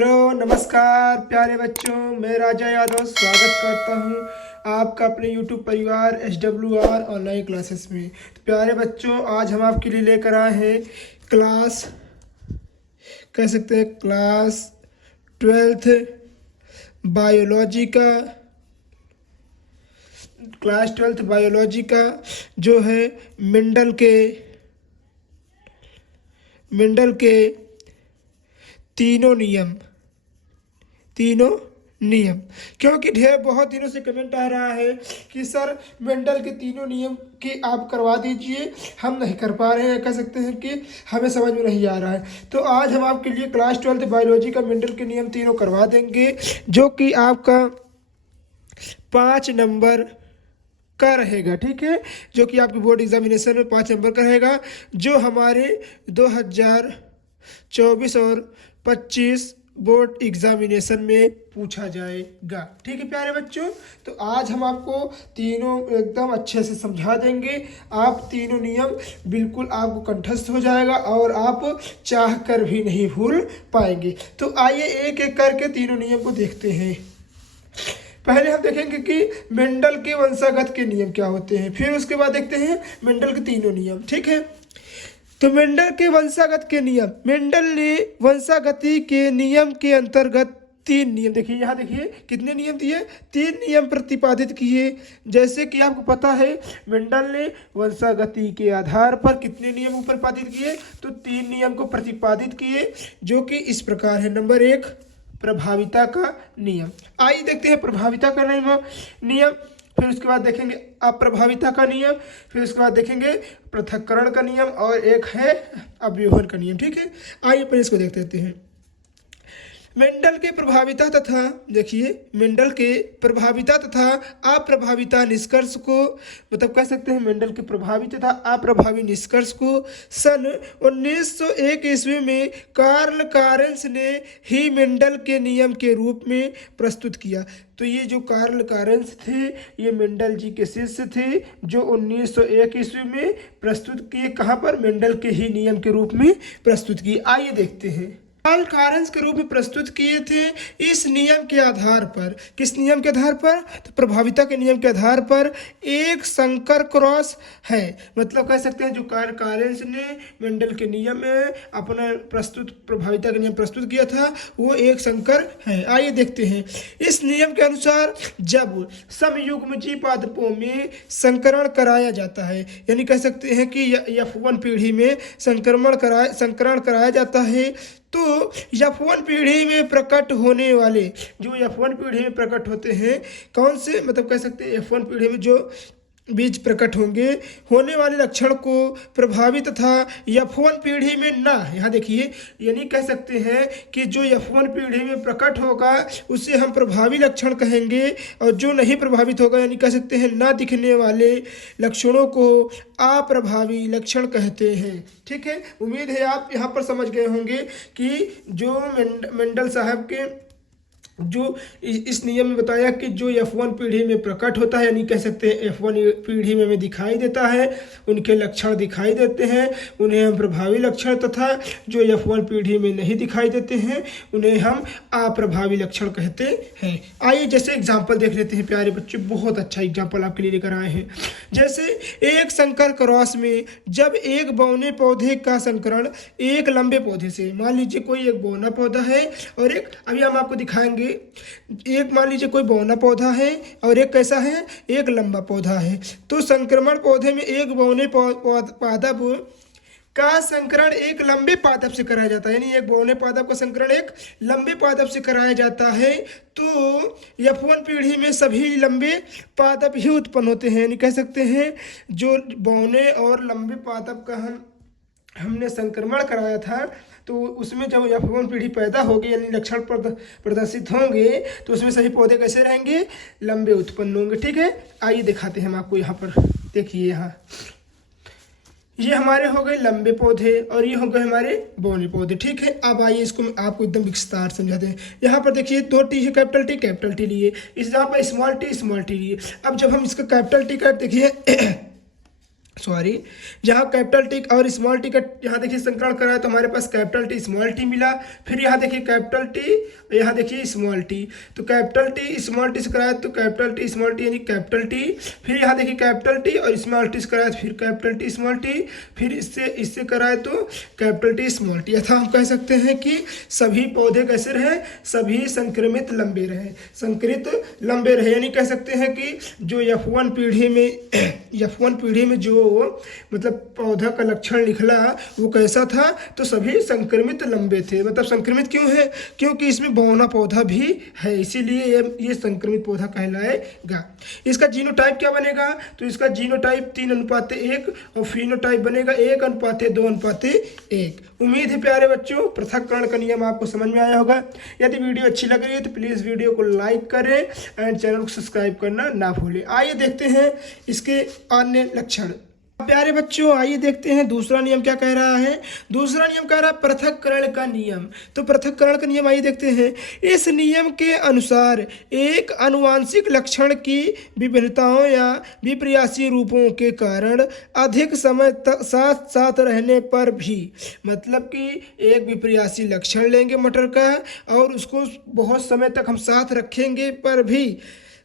Hello नमस्कार प्यारे बच्चों, मैं राजा यादव स्वागत करता हूं आपका अपने यूट्यूब परिवार SWR ऑनलाइन क्लासेस में। तो प्यारे बच्चों, आज हम आपके लिए लेकर आए हैं क्लास 12th बायोलॉजी का जो है मेंडल के तीनों नियम। क्योंकि बहुत दिनों से कमेंट आ रहा है कि सर मेंडल के तीनों नियम की आप करवा दीजिए, हम नहीं कर पा रहे हैं, कह सकते हैं कि हमें समझ में नहीं आ रहा है। तो आज हम आपके लिए क्लास 12th बायोलॉजी का मेंडल के नियम तीनों करवा देंगे, जो कि आपका 5 नंबर का रहेगा। ठीक है, जो कि आपके बोर्ड एग्जामिनेशन में 5 नंबर का रहेगा, जो हमारे 2024 और 25 बोर्ड एग्जामिनेशन में पूछा जाएगा। ठीक है प्यारे बच्चों, तो आज हम आपको तीनों एकदम अच्छे से समझा देंगे। आप तीनों नियम बिल्कुल आपको कंठस्थ हो जाएगा और आप चाह कर भी नहीं भूल पाएंगे। तो आइए एक एक करके तीनों नियम को देखते हैं। पहले हम देखेंगे कि मेंडल के वंशागत के नियम क्या होते हैं, फिर उसके बाद देखते हैं मेंडल के तीनों नियम। ठीक है, तो मेंडल के वंशागत के नियम। मेंडल ने वंशागति के नियम के अंतर्गत 3 नियम, देखिए यहाँ देखिए कितने नियम दिए, 3 नियम प्रतिपादित किए। जैसे कि आपको पता है मेंडल ने वंशागति के आधार पर कितने नियम को प्रतिपादित किए, तो 3 नियम को प्रतिपादित किए, जो कि इस प्रकार है। नंबर 1 प्रभाविता का नियम। आइए देखते हैं प्रभाविता का नियम, फिर उसके बाद देखेंगे अप्रभाविता का नियम, फिर उसके बाद देखेंगे पृथक्करण का नियम, और एक है अवरोहण का नियम। ठीक है, आइए पहले इसको देख लेते हैं। मेंडल के प्रभाविता तथा देखिए मेंडल के प्रभाविता तथा अप्रभाविता निष्कर्ष को, मतलब कह सकते हैं मेंडल के प्रभावी तथा अप्रभावी निष्कर्ष को सन 1901 ईस्वी में कार्ल कारेंस ने ही मेंडल के नियम के रूप में प्रस्तुत किया। तो ये जो कार्ल कारेंस थे ये मेंडल जी के शिष्य थे, जो 1901 ईस्वी में प्रस्तुत किए, कहाँ पर, मेंडल के ही नियम के रूप में प्रस्तुत किए। आइए देखते हैं। कार्ल कारेंस के रूप में प्रस्तुत किए थे इस नियम के आधार पर। किस नियम के आधार पर, तो प्रभाविता के नियम के आधार पर एक संकर क्रॉस है। मतलब कह सकते हैं जो कार्ल कारेंस ने मेंडल के नियम में अपना प्रभाविता का नियम प्रस्तुत किया था वो एक संकर है। आइए देखते हैं। इस नियम के अनुसार जब समयुग्मजी पादपों में संकरण कराया जाता है, यानी कह सकते हैं कि F1 पीढ़ी में संकरण कराया जाता है, तो F1 पीढ़ी में प्रकट होने वाले, जो F1 पीढ़ी में प्रकट होते हैं, कौन से, मतलब कह सकते हैं F1 पीढ़ी में जो बीज प्रकट होने वाले लक्षण को प्रभावी तथा F1 पीढ़ी में ना, यहाँ देखिए, यानी कह सकते हैं कि जो F1 पीढ़ी में प्रकट होगा उसे हम प्रभावी लक्षण कहेंगे, और जो नहीं प्रभावित होगा, यानी कह सकते हैं ना दिखने वाले लक्षणों को अप्रभावी लक्षण कहते हैं। ठीक है, उम्मीद है आप यहाँ पर समझ गए होंगे कि जो मेंडल साहब के जो इस नियम में बताया कि जो F1 पीढ़ी में प्रकट होता है, यानी कह सकते हैं F1 पीढ़ी में हमें दिखाई देता है, उनके लक्षण दिखाई देते हैं, उन्हें हम प्रभावी लक्षण, तथा जो F1 पीढ़ी में नहीं दिखाई देते हैं उन्हें हम अप्रभावी लक्षण कहते हैं। आइए जैसे एग्जाम्पल देख लेते हैं प्यारे बच्चों, बहुत अच्छा एग्जाम्पल आपके लिए लेकर आए हैं। जैसे एक संकर क्रॉस में जब एक बौने पौधे का संकरण एक लंबे पौधे से, मान लीजिए कोई एक बौना पौधा है और एक, अभी हम आपको दिखाएंगे, एक मान लीजिए कोई बौना पौधा है और एक कैसा है, एक लंबा पौधा है। तो संक्रमण पौधे में एक बौने पादप का संकरण एक लंबे पादप से कराया जाता है, यानी एक बौने पादप का संकरण एक लंबे पादप से कराया जाता है। तो F1 पीढ़ी में सभी लंबे पादप ही उत्पन्न होते हैं, यानी कह सकते हैं जो बौने और लंबे पादप का हमने संक्रमण कराया था, तो उसमें जब F1 पीढ़ी पैदा होगी, यानी लक्षण प्रदर्शित होंगे, तो उसमें सभी पौधे कैसे रहेंगे, लंबे उत्पन्न होंगे। ठीक है, आइए दिखाते हैं हम आपको। यहाँ पर देखिए, यहाँ ये हमारे हो गए लंबे पौधे और ये हो गए हमारे बौने पौधे। ठीक है, अब आइए इसको आपको एकदम विस्तार समझाते हैं। यहाँ पर देखिए 2 टी है, कैपिटल टी लिए, इस यहाँ पर स्मॉल टी लिए। अब जब हम इसका कैपिटल टी देखिए सॉरी, जहाँ कैपिटल टी और स्मॉल टी का यहाँ देखिए संकलन करा है तो हमारे पास कैपिटल टी स्मॉल टी मिला। फिर यहाँ देखिए कैपिटल टी, यहाँ देखिए स्मॉल टी, तो कैपिटल टी स्मॉल टी से कराया तो कैपिटल टी स्मॉल टी यानी कैपिटल टी। फिर यहाँ देखिए कैपिटल टी और स्मॉल टी से कराया फिर कैपिटल टी स्मॉल टी, फिर इससे कराए तो कैपिटल टी स्मॉल टी। अतः हम कह सकते हैं कि सभी पौधे कैसे रहे, सभी संक्रमित लंबे रहे, संकरित लंबे रहे। यानी कह सकते हैं कि जो F1 पीढ़ी में जो मतलब पौधा का लक्षण निकला वो कैसा था, तो सभी संक्रमित लंबे थे। मतलब संक्रमित क्यों है, क्योंकि इसमें बौना पौधा भी है, इसीलिए ये संक्रमित पौधा कहलाएगा। इसका जीनोटाइप क्या बनेगा, तो इसका जीनोटाइप 3:1 और फिनोटाइप बनेगा 1:2:1। उम्मीद है प्यारे बच्चों पृथक्करण का नियम आपको समझ में आया होगा। यदि वीडियो अच्छी लग रही है तो प्लीज़ वीडियो को लाइक करें एंड चैनल को सब्सक्राइब करना ना भूलें। आइए देखते हैं इसके अन्य लक्षण। प्यारे बच्चों आइए देखते हैं दूसरा नियम क्या कह रहा है। दूसरा नियम कह रहा है पृथक्करण का नियम। तो पृथक्करण का नियम आइए देखते हैं। इस नियम के अनुसार एक आनुवांशिक लक्षण की विभिन्नताओं या विपर्यासी रूपों के कारण अधिक समय तक साथ साथ रहने पर भी, मतलब कि एक विपर्यासी लक्षण लेंगे मटर का और उसको बहुत समय तक हम साथ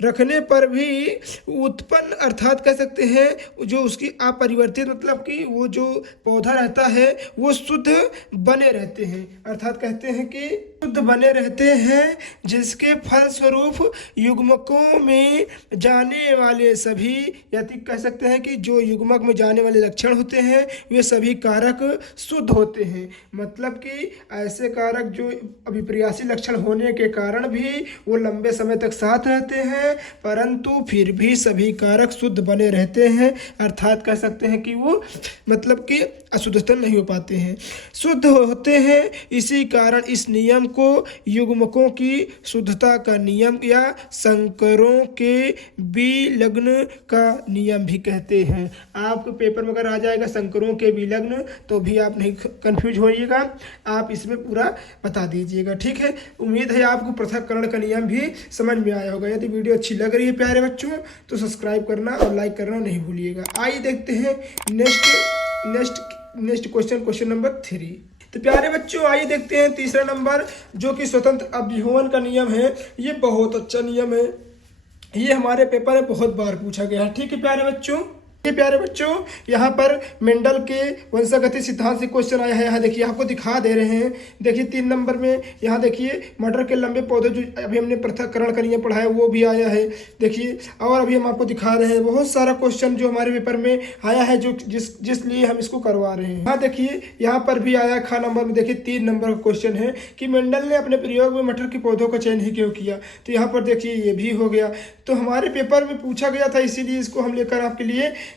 रखने पर भी उत्पन्न, अर्थात कह सकते हैं जो उसकी अपरिवर्तित, मतलब कि वो जो पौधा रहता है वो शुद्ध बने रहते हैं। अर्थात कहते हैं कि शुद्ध बने रहते हैं, जिसके फलस्वरूप युग्मकों में जाने वाले सभी, या कह सकते हैं कि जो युग्मक में जाने वाले लक्षण होते हैं वे सभी कारक शुद्ध होते हैं। मतलब कि ऐसे कारक जो विपर्यासी लक्षण होने के कारण भी वो लंबे समय तक साथ रहते हैं, परंतु फिर भी सभी कारक शुद्ध बने रहते हैं। अर्थात कह सकते हैं कि वो मतलब कि अशुद्धता नहीं हो पाते हैं, शुद्ध होते हैं। इसी कारण इस नियम को युग्मकों की शुद्धता का नियम या संकरों के विलग्न का नियम भी कहते हैं। आपको पेपर में अगर आ जाएगा संकरों के विलग्न तो भी आप नहीं कंफ्यूज होइएगा, आप इसमें पूरा बता दीजिएगा, ठीक है। उम्मीद है आपको पृथक्करण का नियम भी समझ में आया होगा। यदि वीडियो अच्छी लग रही है प्यारे बच्चों तो सब्सक्राइब करना और लाइक करना नहीं भूलिएगा। आइए देखते हैं नेक्स्ट क्वेश्चन नंबर 3। तो प्यारे बच्चों आइए देखते हैं तीसरा नंबर, जो कि स्वतंत्र अभिहवन का नियम है। ये बहुत अच्छा नियम है, ये हमारे पेपर में बहुत बार पूछा गया है, ठीक है प्यारे बच्चों। ये प्यारे बच्चों यहाँ पर मेंडल के वंशागति सिद्धांत से क्वेश्चन आया है। यहाँ देखिए आपको दिखा दे रहे हैं, देखिए 3 नंबर में यहाँ देखिए मटर के लंबे पौधे जो अभी हमने पृथक्करण का नियम पढ़ा है वो भी आया है, देखिए। और अभी हम आपको दिखा रहे हैं बहुत सारा क्वेश्चन जो हमारे पेपर में आया है, जो जिसलिए हम इसको करवा रहे हैं। हाँ देखिए यहाँ पर भी आया खा नंबर में, देखिए 3 नंबर का क्वेश्चन है कि मेंडल ने अपने प्रयोग में मटर के पौधों का चयन ही क्यों किया। तो यहाँ पर देखिए ये भी हो गया, तो हमारे पेपर में पूछा गया था, इसीलिए इसको हम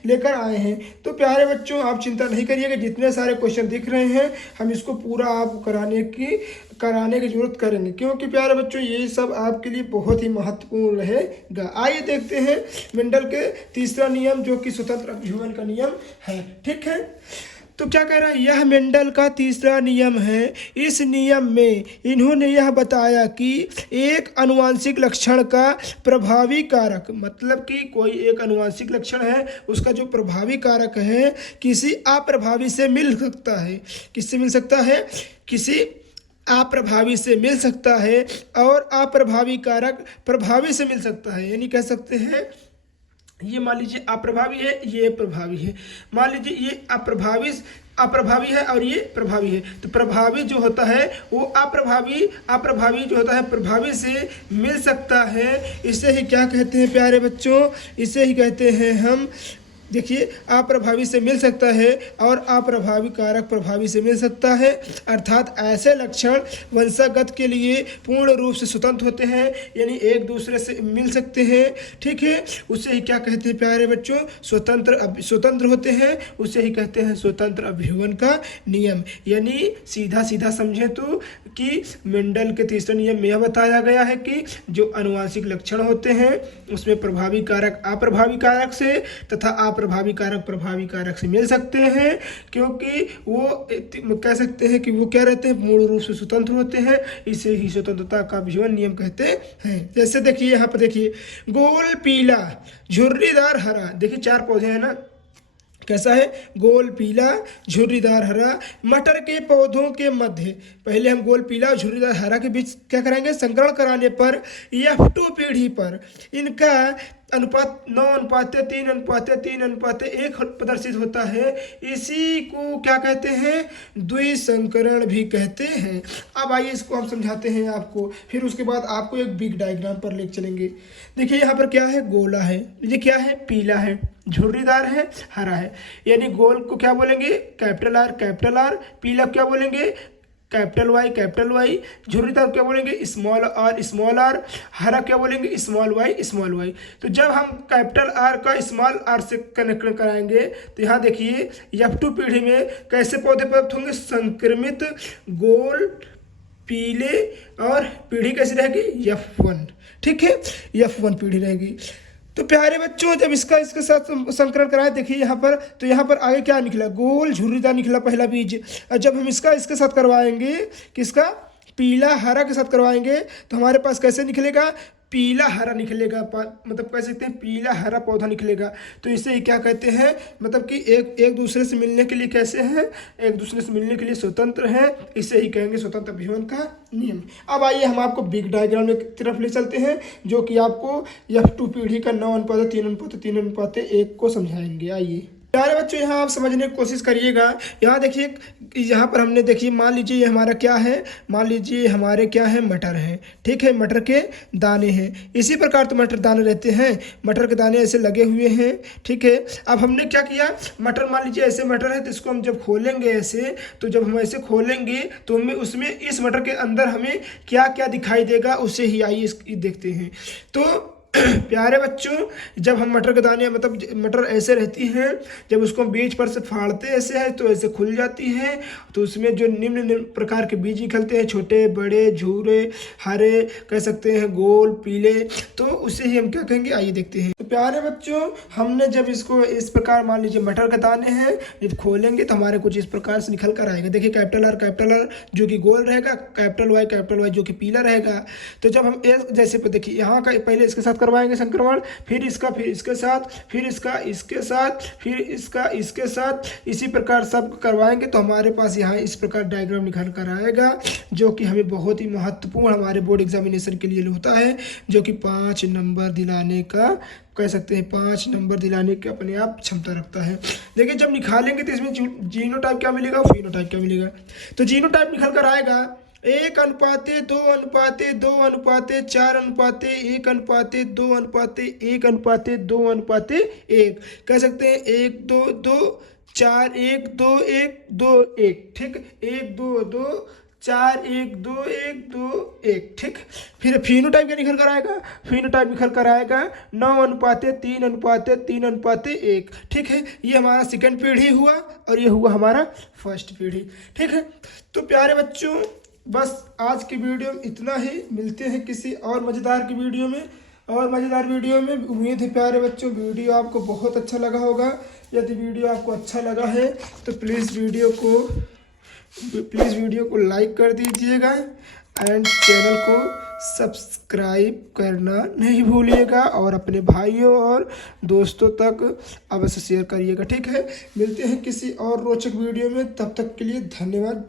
लेकर आए हैं। तो प्यारे बच्चों आप चिंता नहीं करिएगा, जितने सारे क्वेश्चन दिख रहे हैं हम इसको पूरा आपको कराने की जरूरत करेंगे, क्योंकि प्यारे बच्चों ये सब आपके लिए बहुत ही महत्वपूर्ण रहेगा। आइए देखते हैं मेंडल के तीसरा नियम, जो कि स्वतंत्र अभिहवन का नियम है, ठीक है। तो क्या कह रहा है, यह मेंडल का तीसरा नियम है। इस नियम में इन्होंने यह बताया कि एक आनुवांशिक लक्षण का प्रभावी कारक, मतलब कि कोई एक आनुवांशिक लक्षण है उसका जो प्रभावी कारक है किसी अप्रभावी से मिल सकता है। किससे मिल सकता है, किसी अप्रभावी से मिल सकता है, और अप्रभावी कारक प्रभावी से मिल सकता है। यानी कह सकते हैं ये मान लीजिए अप्रभावी है, ये प्रभावी है, मान लीजिए ये अप्रभावी है और ये प्रभावी है। तो प्रभावी जो होता है वो अप्रभावी जो होता है प्रभावी से मिल सकता है। इसे ही क्या कहते हैं प्यारे बच्चों, इसे ही कहते हैं हम, देखिए अप्रभावी से मिल सकता है और अप्रभावी कारक प्रभावी से मिल सकता है। अर्थात ऐसे लक्षण वंशागत के लिए पूर्ण रूप से स्वतंत्र होते हैं, यानी एक दूसरे से मिल सकते हैं, ठीक है। उसे ही क्या कहते हैं प्यारे बच्चों, स्वतंत्र होते हैं, उसे ही कहते हैं स्वतंत्र अभिहवन का नियम। यानी सीधा समझें तो कि मेंडल के तीसरे नियम में यह बताया गया है कि जो आनुवांशिक लक्षण होते हैं उसमें प्रभावी कारक अप्रभावी कारक से तथा अप्रभावी कारक प्रभावी कारक से मिल सकते हैं, क्योंकि वो कह सकते हैं कि वो क्या रहते हैं, मूल रूप से स्वतंत्र होते हैं। इसे ही स्वतंत्रता का अभिहवन नियम कहते हैं। जैसे देखिए यहाँ पर देखिए गोल पीला झुर्रीदार हरा, देखिए 4 पौधे हैं ना, कैसा है, गोल पीला झुर्रीदार हरा मटर के पौधों के मध्य। पहले हम गोल पीला और झुर्रीदार हरा के बीच क्या कराएंगे, संकरण कराने पर F2 पीढ़ी पर इनका अनुपात 9:3:3:3:1 प्रदर्शित होता है। इसी को क्या कहते हैं, द्विसंकरण भी कहते हैं। अब आइए इसको हम समझाते हैं आपको, फिर उसके बाद आपको एक बिग डायग्राम पर लेकर चलेंगे। देखिए यहाँ पर क्या है, गोला है, ये क्या है, पीला है, झुर्रीदार है, हरा है। यानी गोल को क्या बोलेंगे, कैपिटल आर, पीला क्या बोलेंगे, कैपिटल वाई, झुर्रीदार क्या बोलेंगे, स्मॉल आर, हरा क्या बोलेंगे, स्मॉल वाई। तो जब हम कैपिटल आर का स्मॉल आर से कनेक्ट कराएंगे तो यहाँ देखिए F2 पीढ़ी में कैसे पौधे प्राप्त होंगे, संक्रमित गोल पीले, और पीढ़ी कैसी रहेगी, F1। ठीक है, F1 पीढ़ी रहेगी। तो प्यारे बच्चों जब इसके साथ संकरण कराए, देखिए यहाँ पर, तो यहाँ पर आगे क्या निकला, गोल झुर्रीदार निकला पहला बीज। और जब हम इसके साथ करवाएंगे, किसका, पीला हरा के साथ करवाएंगे, तो हमारे पास कैसे निकलेगा, पीला हरा निकलेगा, मतलब कह सकते हैं पीला हरा पौधा निकलेगा। तो इसे ही क्या कहते हैं, मतलब कि एक दूसरे से मिलने के लिए कैसे हैं, एक दूसरे से मिलने के लिए स्वतंत्र हैं, इसे ही कहेंगे स्वतंत्र अभिवन का नियम। अब आइए हम आपको बिग डायग्राम की तरफ ले चलते हैं, जो कि आपको F2 पीढ़ी का 9:3:3:1 को समझाएंगे। आइए प्यारे बच्चों यहाँ आप समझने की कोशिश करिएगा। यहाँ देखिए, यहाँ पर हमने देखिए, मान लीजिए ये हमारा क्या है, मान लीजिए हमारे क्या है, मटर है। ठीक है, मटर के दाने हैं। इसी प्रकार तो मटर दाने रहते हैं, मटर के दाने ऐसे लगे हुए हैं। ठीक है, अब हमने क्या किया, मटर मान लीजिए ऐसे मटर है, तो इसको हम जब खोलेंगे ऐसे, तो जब हम ऐसे खोलेंगे तो हमें उसमें इस मटर के अंदर हमें क्या क्या दिखाई देगा, उससे ही आइए देखते हैं। तो प्यारे बच्चों जब हम मटर के दाने, मतलब मटर ऐसे रहती हैं, जब उसको हम बीज पर से फाड़ते ऐसे है तो ऐसे खुल जाती है, तो उसमें जो निम्न प्रकार के बीज निकलते हैं, छोटे बड़े झूरे हरे, कह सकते हैं गोल पीले, तो उसे ही हम क्या कहेंगे, आइए देखते हैं। तो प्यारे बच्चों हमने जब इसको इस प्रकार, मान लीजिए मटर के दाने हैं, जब खोलेंगे तो हमारे कुछ इस प्रकार से निकल कर आएगा। देखिए कैपिटल आर जो कि गोल रहेगा, कैपिटल वाई जो कि पीला रहेगा। तो जब हम जैसे देखिए यहाँ का पहले इसके साथ करवाएंगे संक्रमण, फिर इसका, फिर इसके साथ, फिर इसका इसके साथ, फिर इसका इसके साथ, इसी प्रकार सब करवाएंगे तो हमारे पास यहाँ इस प्रकार डायग्राम निकल कर आएगा, जो कि हमें बहुत ही महत्वपूर्ण हमारे बोर्ड एग्जामिनेशन के लिए होता है, जो कि 5 नंबर दिलाने का, कह सकते हैं 5 नंबर दिलाने की अपने आप क्षमता रखता है। देखिए जब निकालेंगे तो इसमें जीनोटाइप क्या मिलेगा, फिनोटाइप क्या मिलेगा। तो जीनोटाइप निकल कर आएगा 1:2:4:1:2:1:1:2:1:1 कह सकते हैं 1:2:2:4:1:2:1:2:1। ठीक, 1:2:2:4:1:2:1:2:1। ठीक, फिर फिनोटाइप क्या निकल कर आएगा, फिनोटाइप निकल कर आएगा 9:3:3:1। ठीक है, ये हमारा सेकंड पीढ़ी हुआ और ये हुआ हमारा फर्स्ट पीढ़ी। ठीक है, तो प्यारे बच्चों बस आज की वीडियो में इतना ही, मिलते हैं किसी और मज़ेदार की वीडियो में, उम्मीद है प्यारे बच्चों वीडियो आपको बहुत अच्छा लगा होगा। यदि वीडियो आपको अच्छा लगा है तो प्लीज़ वीडियो को लाइक कर दीजिएगा एंड चैनल को सब्सक्राइब करना नहीं भूलिएगा, और अपने भाइयों और दोस्तों तक अवश्य शेयर करिएगा। ठीक है, मिलते हैं किसी और रोचक वीडियो में, तब तक के लिए धन्यवाद।